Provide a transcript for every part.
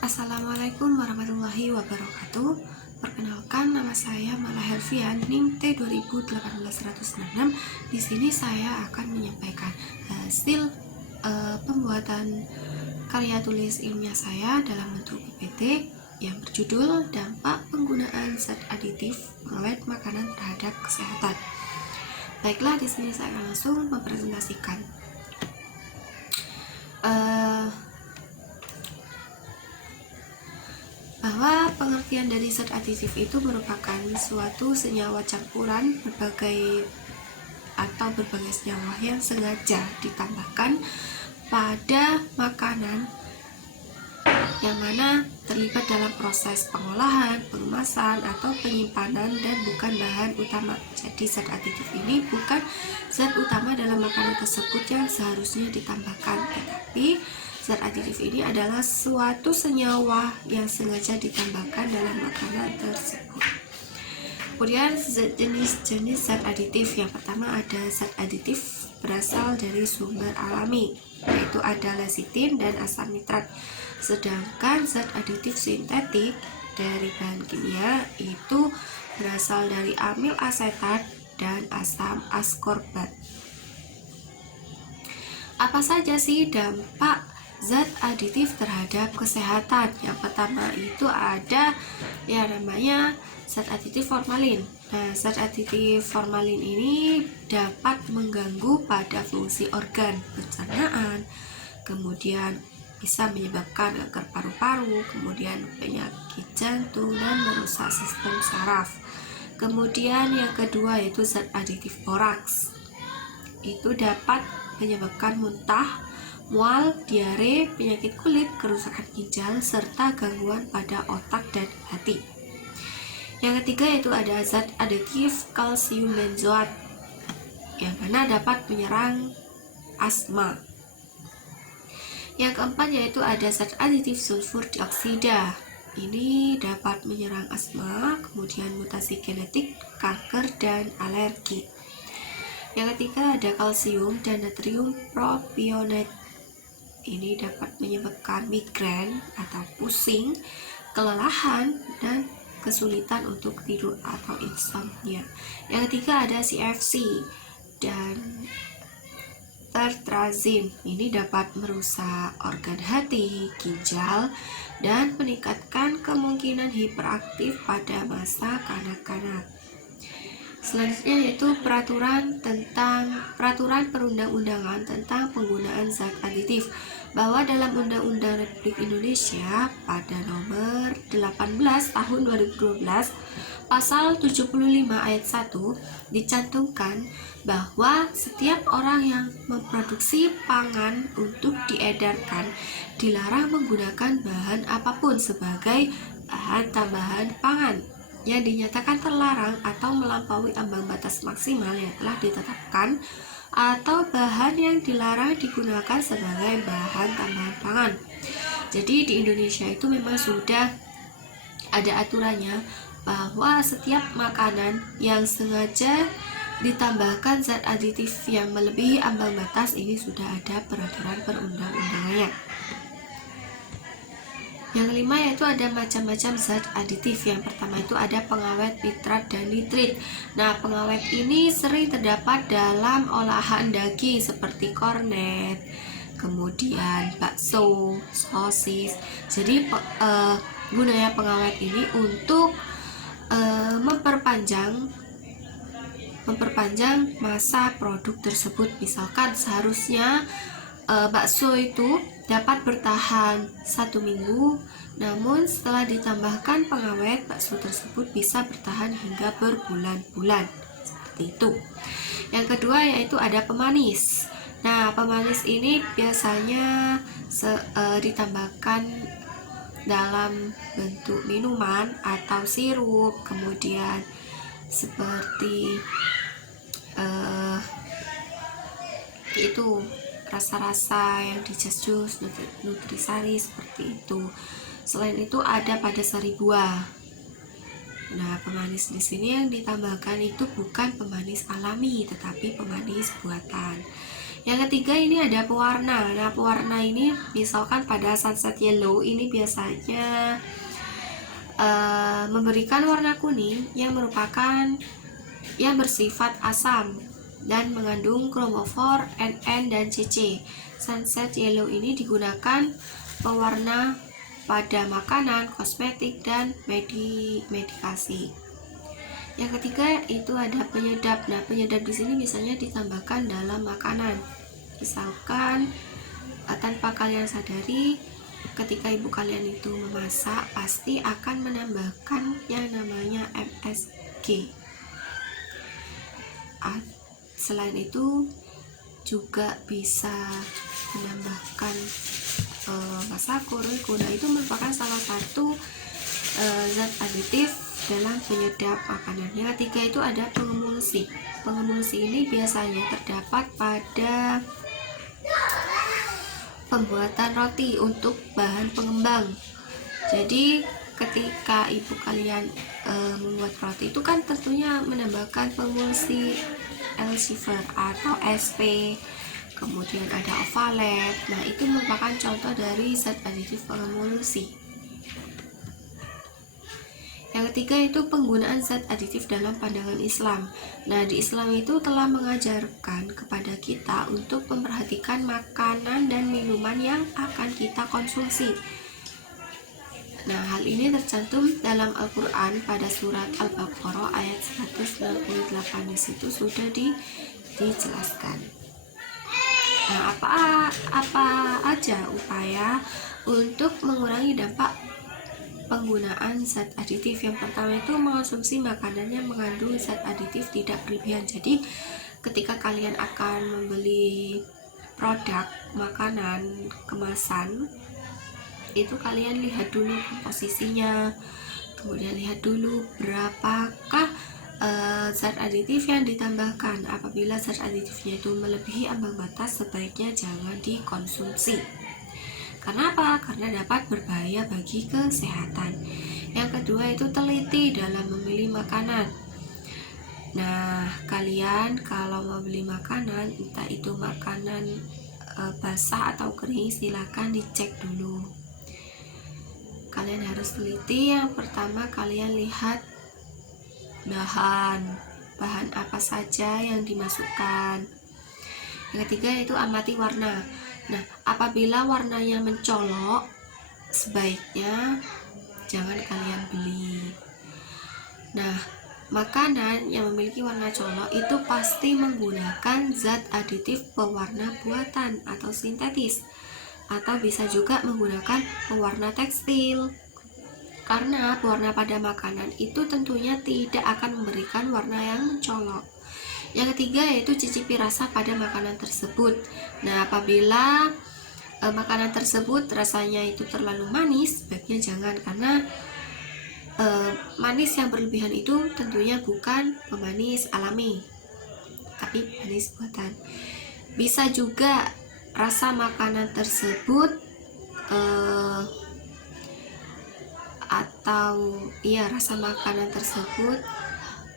Assalamualaikum warahmatullahi wabarakatuh. Perkenalkan, nama saya Mala Helvian, NIM T2018-166. Di sini saya akan menyampaikan hasil pembuatan karya tulis ilmiah saya dalam bentuk PPT yang berjudul Dampak Penggunaan Zat Aditif Pengawet Makanan Terhadap Kesehatan. Baiklah, di sini saya akan langsung mempresentasikan. Bahwa pengertian dari zat aditif itu merupakan suatu senyawa campuran berbagai senyawa yang sengaja ditambahkan pada makanan yang mana terlibat dalam proses pengolahan, pengemasan, atau penyimpanan dan bukan bahan utama. Jadi zat aditif ini bukan zat utama dalam makanan tersebut yang seharusnya ditambahkan, tetapi zat aditif ini adalah suatu senyawa yang sengaja ditambahkan dalam makanan tersebut. Kemudian jenis-jenis zat aditif, yang pertama ada zat aditif berasal dari sumber alami, yaitu ada lecitin dan asam nitrat. Sedangkan zat aditif sintetik dari bahan kimia itu berasal dari amil asetat dan asam askorbat. Apa saja sih dampak zat aditif terhadap kesehatan? Yang pertama itu ada yang namanya zat aditif formalin. Nah, zat aditif formalin ini dapat mengganggu pada fungsi organ pencernaan, kemudian bisa menyebabkan kanker paru-paru, kemudian penyakit jantung, dan merusak sistem saraf. Kemudian yang kedua yaitu zat aditif boraks. Itu dapat menyebabkan muntah, mual, diare, penyakit kulit, kerusakan ginjal, serta gangguan pada otak dan hati. Yang ketiga yaitu ada zat aditif kalsium benzoat, yang mana dapat menyerang asma. Yang keempat yaitu ada zat aditif sulfur dioksida. Ini dapat menyerang asma, kemudian mutasi genetik, kanker, dan alergi. Yang ketiga ada kalsium dan natrium propionate. Ini dapat menyebabkan migrain atau pusing, kelelahan, dan kesulitan untuk tidur atau insomnia. Yang ketiga ada CFC dan tertrazin. Ini dapat merusak organ hati, ginjal, dan meningkatkan kemungkinan hiperaktif pada masa kanak-kanak. Selanjutnya yaitu peraturan perundang-undangan tentang penggunaan zat aditif, bahwa dalam Undang-Undang Republik Indonesia pada nomor 18 tahun 2012 pasal 75 ayat 1 dicantumkan bahwa setiap orang yang memproduksi pangan untuk diedarkan dilarang menggunakan bahan apapun sebagai bahan tambahan pangan yang dinyatakan terlarang atau melampaui ambang batas maksimal yang telah ditetapkan, atau bahan yang dilarang digunakan sebagai bahan tambahan pangan. Jadi di Indonesia itu memang sudah ada aturannya bahwa setiap makanan yang sengaja ditambahkan zat aditif yang melebihi ambang batas ini sudah ada peraturan perundang-undangannya. Yang kelima yaitu ada macam-macam zat aditif. Yang pertama itu ada pengawet nitrat dan nitrit. Nah, pengawet ini sering terdapat dalam olahan daging seperti kornet, kemudian bakso, sosis. Jadi gunanya pengawet ini untuk memperpanjang masa produk tersebut. Misalkan seharusnya bakso itu dapat bertahan 1 minggu, namun setelah ditambahkan pengawet, bakso tersebut bisa bertahan hingga berbulan-bulan, seperti itu. Yang kedua yaitu ada pemanis. Nah, pemanis ini biasanya ditambahkan dalam bentuk minuman atau sirup, kemudian seperti itu rasa-rasa yang di jus, nutrisari, seperti itu. Selain itu ada pada sari buah. Nah, pemanis di sini yang ditambahkan itu bukan pemanis alami, tetapi pemanis buatan. Yang ketiga ini ada pewarna. Nah, pewarna ini misalkan pada sunset yellow ini biasanya memberikan warna kuning yang bersifat asam dan mengandung kromofor NN dan CC. Sunset yellow ini digunakan pewarna pada makanan, kosmetik, dan medikasi. Yang ketiga itu ada penyedap. Nah, penyedap di sini misalnya ditambahkan dalam makanan. Misalkan tanpa kalian sadari, ketika ibu kalian itu memasak pasti akan menambahkan yang namanya MSG. Selain itu juga bisa menambahkan masako, roiko. Nah, itu merupakan salah satu zat aditif dalam penyedap makanan. Yang ketiga itu ada pengemulsi. Pengemulsi ini biasanya terdapat pada pembuatan roti untuk bahan pengembang. Jadi ketika ibu kalian membuat roti itu kan tentunya menambahkan pengemulsi Elsevier atau SP, kemudian ada ovalet. Nah, itu merupakan contoh dari zat aditif pengemulsi. Yang ketiga itu penggunaan zat aditif dalam pandangan Islam. Nah, di Islam itu telah mengajarkan kepada kita untuk memperhatikan makanan dan minuman yang akan kita konsumsi. Nah, hal ini tercantum dalam Al-Quran pada surat Al-Baqarah ayat 198. Di situ sudah dijelaskan. Nah, apa aja upaya untuk mengurangi dampak penggunaan zat aditif? Yang pertama itu mengonsumsi makanan yang mengandung zat aditif tidak berlebihan. Jadi ketika kalian akan membeli produk makanan kemasan, itu kalian lihat dulu komposisinya, kemudian lihat dulu berapakah zat aditif yang ditambahkan. Apabila zat aditifnya itu melebihi ambang batas, sebaiknya jangan dikonsumsi. Karena apa? Karena dapat berbahaya bagi kesehatan. Yang kedua itu teliti dalam memilih makanan. Nah, kalian kalau mau beli makanan, entah itu makanan basah atau kering, silakan dicek dulu. Kalian harus teliti. Yang pertama kalian lihat bahan apa saja yang dimasukkan. Yang ketiga itu amati warna. Nah, apabila warnanya mencolok, sebaiknya jangan kalian beli. Nah, makanan yang memiliki warna colok itu pasti menggunakan zat aditif pewarna buatan atau sintetis, atau bisa juga menggunakan pewarna tekstil. Karena pewarna pada makanan itu tentunya tidak akan memberikan warna yang mencolok. Yang ketiga yaitu cicipi rasa pada makanan tersebut. Nah, apabila makanan tersebut rasanya itu terlalu manis, sebaiknya jangan, karena manis yang berlebihan itu tentunya bukan pemanis alami, tapi manis buatan. Bisa juga rasa makanan tersebut rasa makanan tersebut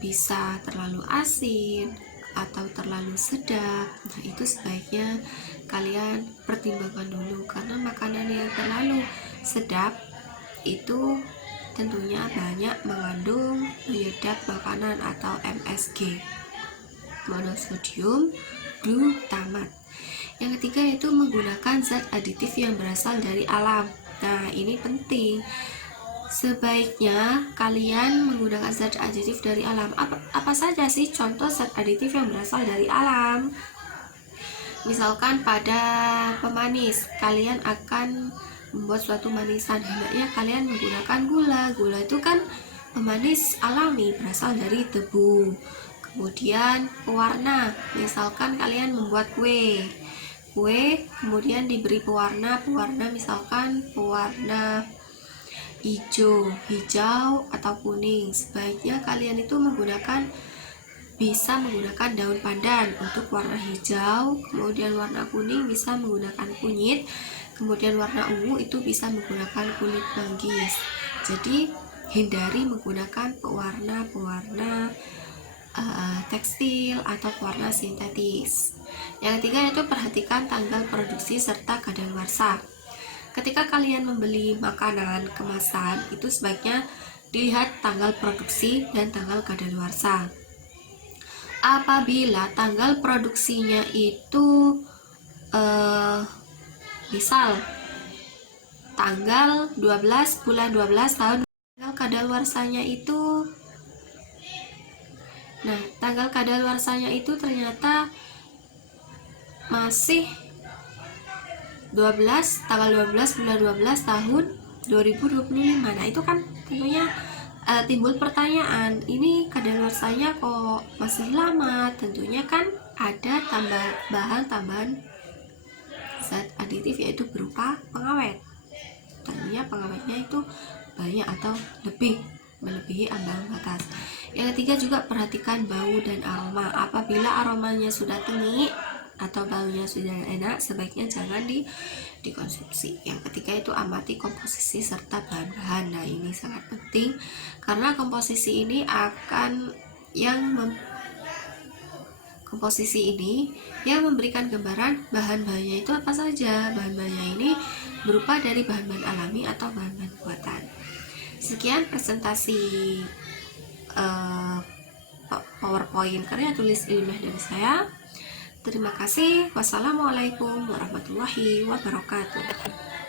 bisa terlalu asin atau terlalu sedap. Nah, itu sebaiknya kalian pertimbangkan dulu, karena makanan yang terlalu sedap itu tentunya banyak mengandung penyedap makanan atau MSG, monosodium glutamat. Yang ketiga itu menggunakan zat aditif yang berasal dari alam. Nah, ini penting. Sebaiknya kalian menggunakan zat aditif dari alam. Apa saja sih contoh zat aditif yang berasal dari alam? Misalkan pada pemanis, kalian akan membuat suatu manisan, hendaknya kalian menggunakan gula. Gula itu kan pemanis alami, berasal dari tebu. Kemudian pewarna, misalkan kalian membuat kue, kemudian diberi pewarna misalkan pewarna hijau atau kuning. Sebaiknya kalian itu bisa menggunakan daun pandan untuk warna hijau, kemudian warna kuning bisa menggunakan kunyit, kemudian warna ungu itu bisa menggunakan kulit manggis. Jadi hindari menggunakan pewarna tekstil atau warna sintetis. Yang ketiga yaitu perhatikan tanggal produksi serta kadaluarsa. Ketika kalian membeli makanan kemasan, itu sebaiknya dilihat tanggal produksi dan tanggal kadaluarsa. Apabila tanggal produksinya itu misal tanggal 12 bulan 12 tahun, tanggal kadaluarsanya itu tanggal kadaluarsanya itu ternyata masih tanggal 12 bulan 12 tahun 2025. Nah, itu kan tentunya timbul pertanyaan, ini kadaluarsanya kok masih lama? Tentunya kan ada tambahan zat aditif yaitu berupa pengawet. Tentunya pengawetnya itu banyak atau melebihi ambang batas. Yang ketiga juga perhatikan bau dan aroma. Apabila aromanya sudah tengik atau baunya sudah enak, sebaiknya jangan dikonsumsi. Yang ketiga itu amati komposisi serta bahan-bahan. Nah, ini sangat penting karena komposisi ini yang memberikan gambaran bahan-bahannya itu apa saja. Bahan-bahannya ini berupa dari bahan-bahan alami atau bahan-bahan buatan. Sekian presentasi PowerPoint karya tulis ilmiah dari saya. Terima kasih. Wassalamualaikum warahmatullahi wabarakatuh.